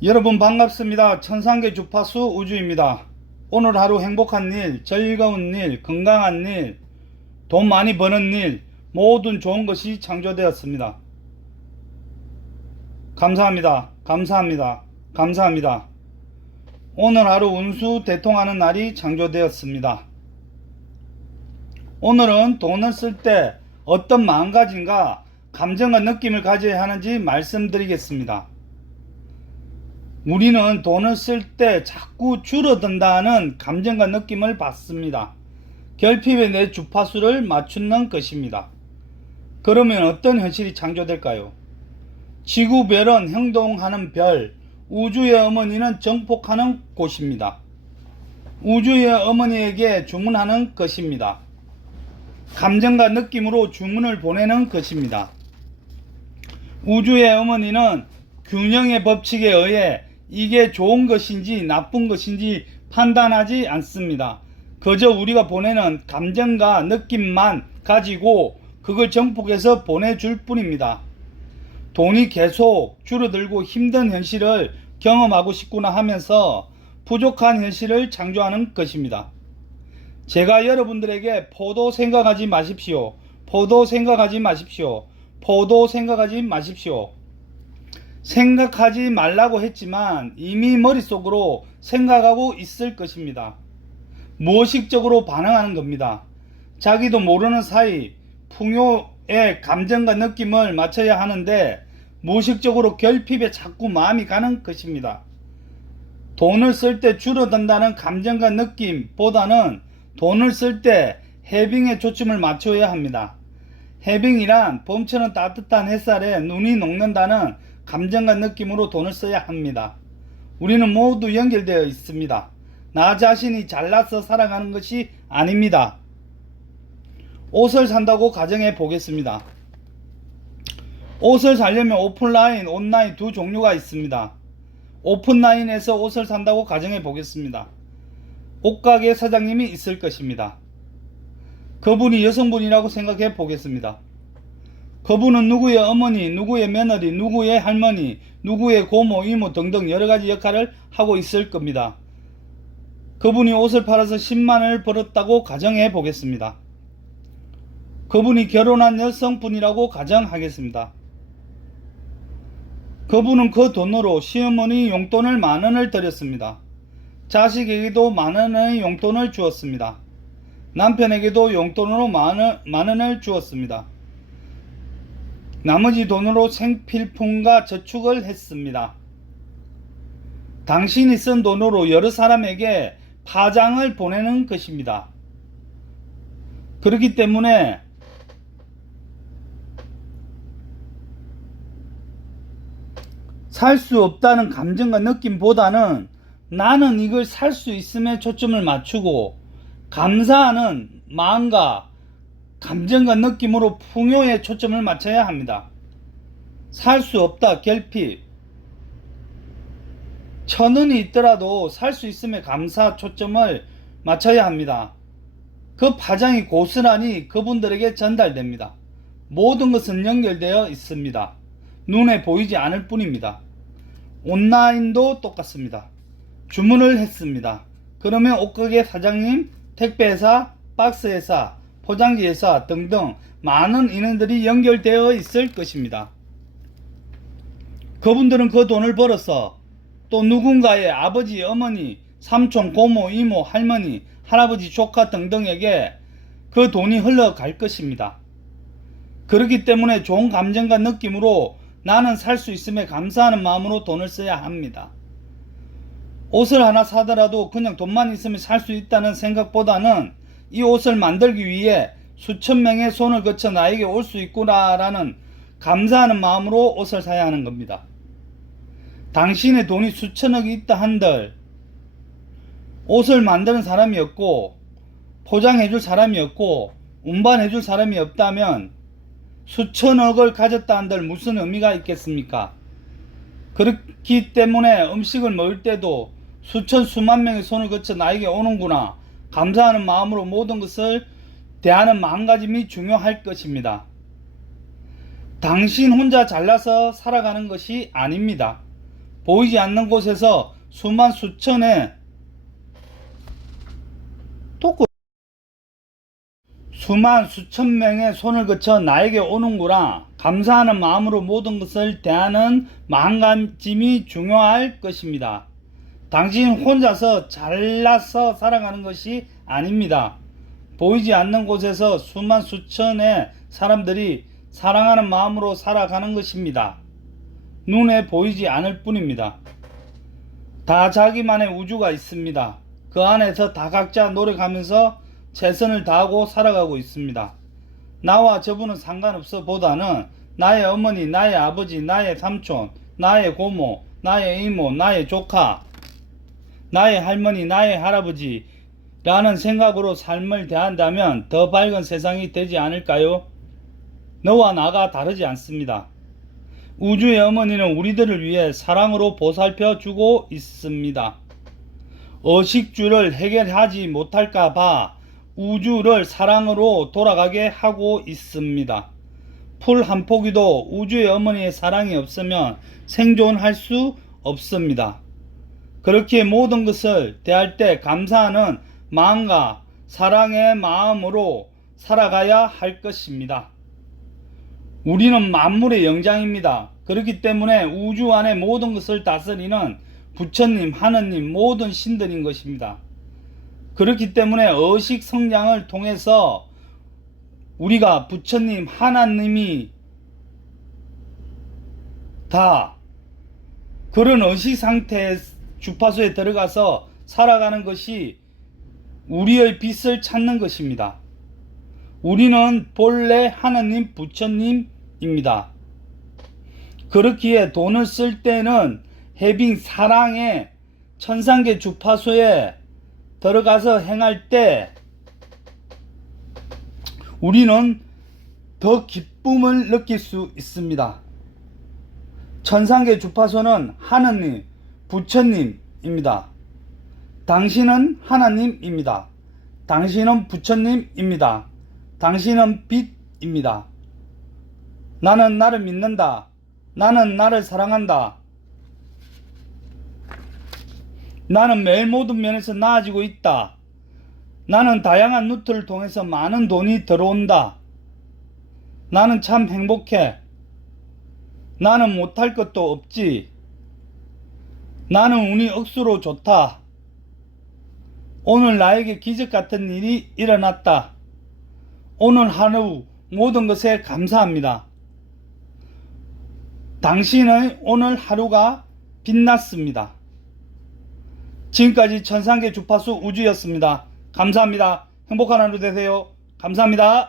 여러분 반갑습니다. 천상계 주파수 우주입니다. 오늘 하루 행복한 일, 즐거운 일, 건강한 일, 돈 많이 버는 일, 모든 좋은 것이 창조되었습니다. 감사합니다. 감사합니다. 감사합니다. 오늘 하루 운수 대통하는 날이 창조되었습니다. 오늘은 돈을 쓸 때 어떤 마음가짐과 감정과 느낌을 가져야 하는지 말씀드리겠습니다. 우리는 돈을 쓸 때 자꾸 줄어든다는 감정과 느낌을 받습니다. 결핍의 내 주파수를 맞추는 것입니다. 그러면 어떤 현실이 창조될까요? 지구별은 행동하는 별, 우주의 어머니는 정복하는 곳입니다. 우주의 어머니에게 주문하는 것입니다. 감정과 느낌으로 주문을 보내는 것입니다. 우주의 어머니는 균형의 법칙에 의해 이게 좋은 것인지 나쁜 것인지 판단하지 않습니다. 그저 우리가 보내는 감정과 느낌만 가지고 그걸 정복해서 보내줄 뿐입니다. 돈이 계속 줄어들고 힘든 현실을 경험하고 싶구나 하면서 부족한 현실을 창조하는 것입니다. 제가 여러분들에게 포도 생각하지 마십시오. 포도 생각하지 마십시오. 포도 생각하지 마십시오. 생각하지 말라고 했지만 이미 머릿속으로 생각하고 있을 것입니다. 무의식적으로 반응하는 겁니다. 자기도 모르는 사이 풍요의 감정과 느낌을 맞춰야 하는데 무의식적으로 결핍에 자꾸 마음이 가는 것입니다. 돈을 쓸 때 줄어든다는 감정과 느낌보다는 돈을 쓸 때 해빙에 초점을 맞춰야 합니다. 해빙이란 봄처럼 따뜻한 햇살에 눈이 녹는다는 감정과 느낌으로 돈을 써야 합니다. 우리는 모두 연결되어 있습니다. 나 자신이 잘나서 살아가는 것이 아닙니다. 옷을 산다고 가정해 보겠습니다. 옷을 사려면 오픈라인, 온라인 두 종류가 있습니다. 오픈라인에서 옷을 산다고 가정해 보겠습니다. 옷가게 사장님이 있을 것입니다. 그분이 여성분이라고 생각해 보겠습니다. 그분은 누구의 어머니, 누구의 며느리, 누구의 할머니, 누구의 고모, 이모 등등 여러 가지 역할을 하고 있을 겁니다. 그분이 옷을 팔아서 10만을 벌었다고 가정해 보겠습니다. 그분이 결혼한 여성분이라고 가정하겠습니다. 그분은 그 돈으로 시어머니 용돈을 만 원을 드렸습니다. 자식에게도 만 원의 용돈을 주었습니다. 남편에게도 용돈으로 만, 원, 만 원을 주었습니다. 나머지 돈으로 생필품과 저축을 했습니다. 당신이 쓴 돈으로 여러 사람에게 파장을 보내는 것입니다. 그렇기 때문에 살 수 없다는 감정과 느낌보다는 나는 이걸 살 수 있음에 초점을 맞추고 감사하는 마음과 감정과 느낌으로 풍요에 초점을 맞춰야 합니다. 살 수 없다 결핍 천 원이 있더라도 살 수 있음에 감사 초점을 맞춰야 합니다. 그 파장이 고스란히 그분들에게 전달됩니다. 모든 것은 연결되어 있습니다. 눈에 보이지 않을 뿐입니다. 온라인도 똑같습니다. 주문을 했습니다. 그러면 옷가게 사장님, 택배회사, 박스회사, 포장지 회사 등등 많은 인원들이 연결되어 있을 것입니다. 그분들은 그 돈을 벌어서 또 누군가의 아버지, 어머니, 삼촌, 고모, 이모, 할머니, 할아버지, 조카 등등에게 그 돈이 흘러갈 것입니다. 그렇기 때문에 좋은 감정과 느낌으로 나는 살 수 있음에 감사하는 마음으로 돈을 써야 합니다. 옷을 하나 사더라도 그냥 돈만 있으면 살 수 있다는 생각보다는 이 옷을 만들기 위해 수천 명의 손을 거쳐 나에게 올 수 있구나라는 감사하는 마음으로 옷을 사야 하는 겁니다. 당신의 돈이 수천억이 있다 한들 옷을 만드는 사람이 없고 포장해 줄 사람이 없고 운반해 줄 사람이 없다면 수천억을 가졌다 한들 무슨 의미가 있겠습니까? 그렇기 때문에 음식을 먹을 때도 수천 수만 명의 손을 거쳐 나에게 오는구나 감사하는 마음으로 모든 것을 대하는 마음가짐이 중요할 것입니다. 당신 혼자 잘나서 살아가는 것이 아닙니다. 보이지 않는 곳에서 수만 수천의 토크 수만 수천 명의 손을 거쳐 나에게 오는구나. 감사하는 마음으로 모든 것을 대하는 마음가짐이 중요할 것입니다. 당신 혼자서 잘나서 살아가는 것이 아닙니다. 보이지 않는 곳에서 수만 수천의 사람들이 사랑하는 마음으로 살아가는 것입니다. 눈에 보이지 않을 뿐입니다. 다 자기만의 우주가 있습니다. 그 안에서 다 각자 노력하면서 최선을 다하고 살아가고 있습니다. 나와 저분은 상관없어 보다는 나의 어머니, 나의 아버지, 나의 삼촌, 나의 고모, 나의 이모, 나의 조카, 나의 할머니, 나의 할아버지 라는 생각으로 삶을 대한다면 더 밝은 세상이 되지 않을까요? 너와 나가 다르지 않습니다. 우주의 어머니는 우리들을 위해 사랑으로 보살펴 주고 있습니다. 의식주를 해결하지 못할까봐 우주를 사랑으로 돌아가게 하고 있습니다. 풀 한 포기도 우주의 어머니의 사랑이 없으면 생존할 수 없습니다. 그렇게 모든 것을 대할 때 감사하는 마음과 사랑의 마음으로 살아가야 할 것입니다. 우리는 만물의 영장입니다. 그렇기 때문에 우주 안의 모든 것을 다스리는 부처님, 하느님, 모든 신들인 것입니다. 그렇기 때문에 의식 성장을 통해서 우리가 부처님, 하나님이 다 그런 의식 상태의 주파수에 들어가서 살아가는 것이 우리의 빛을 찾는 것입니다. 우리는 본래 하나님 부처님입니다. 그렇기에 돈을 쓸 때는 해빙 사랑의 천상계 주파수에 들어가서 행할 때 우리는 더 기쁨을 느낄 수 있습니다. 천상계 주파수는 하느님, 부처님입니다. 당신은 하나님입니다. 당신은 부처님입니다. 당신은 빛입니다. 나는 나를 믿는다. 나는 나를 사랑한다. 나는 매일 모든 면에서 나아지고 있다. 나는 다양한 루트를 통해서 많은 돈이 들어온다. 나는 참 행복해. 나는 못할 것도 없지. 나는 운이 억수로 좋다. 오늘 나에게 기적 같은 일이 일어났다. 오늘 하루 모든 것에 감사합니다. 당신의 오늘 하루가 빛났습니다. 지금까지 천상계 주파수 우주였습니다. 감사합니다. 행복한 하루 되세요. 감사합니다.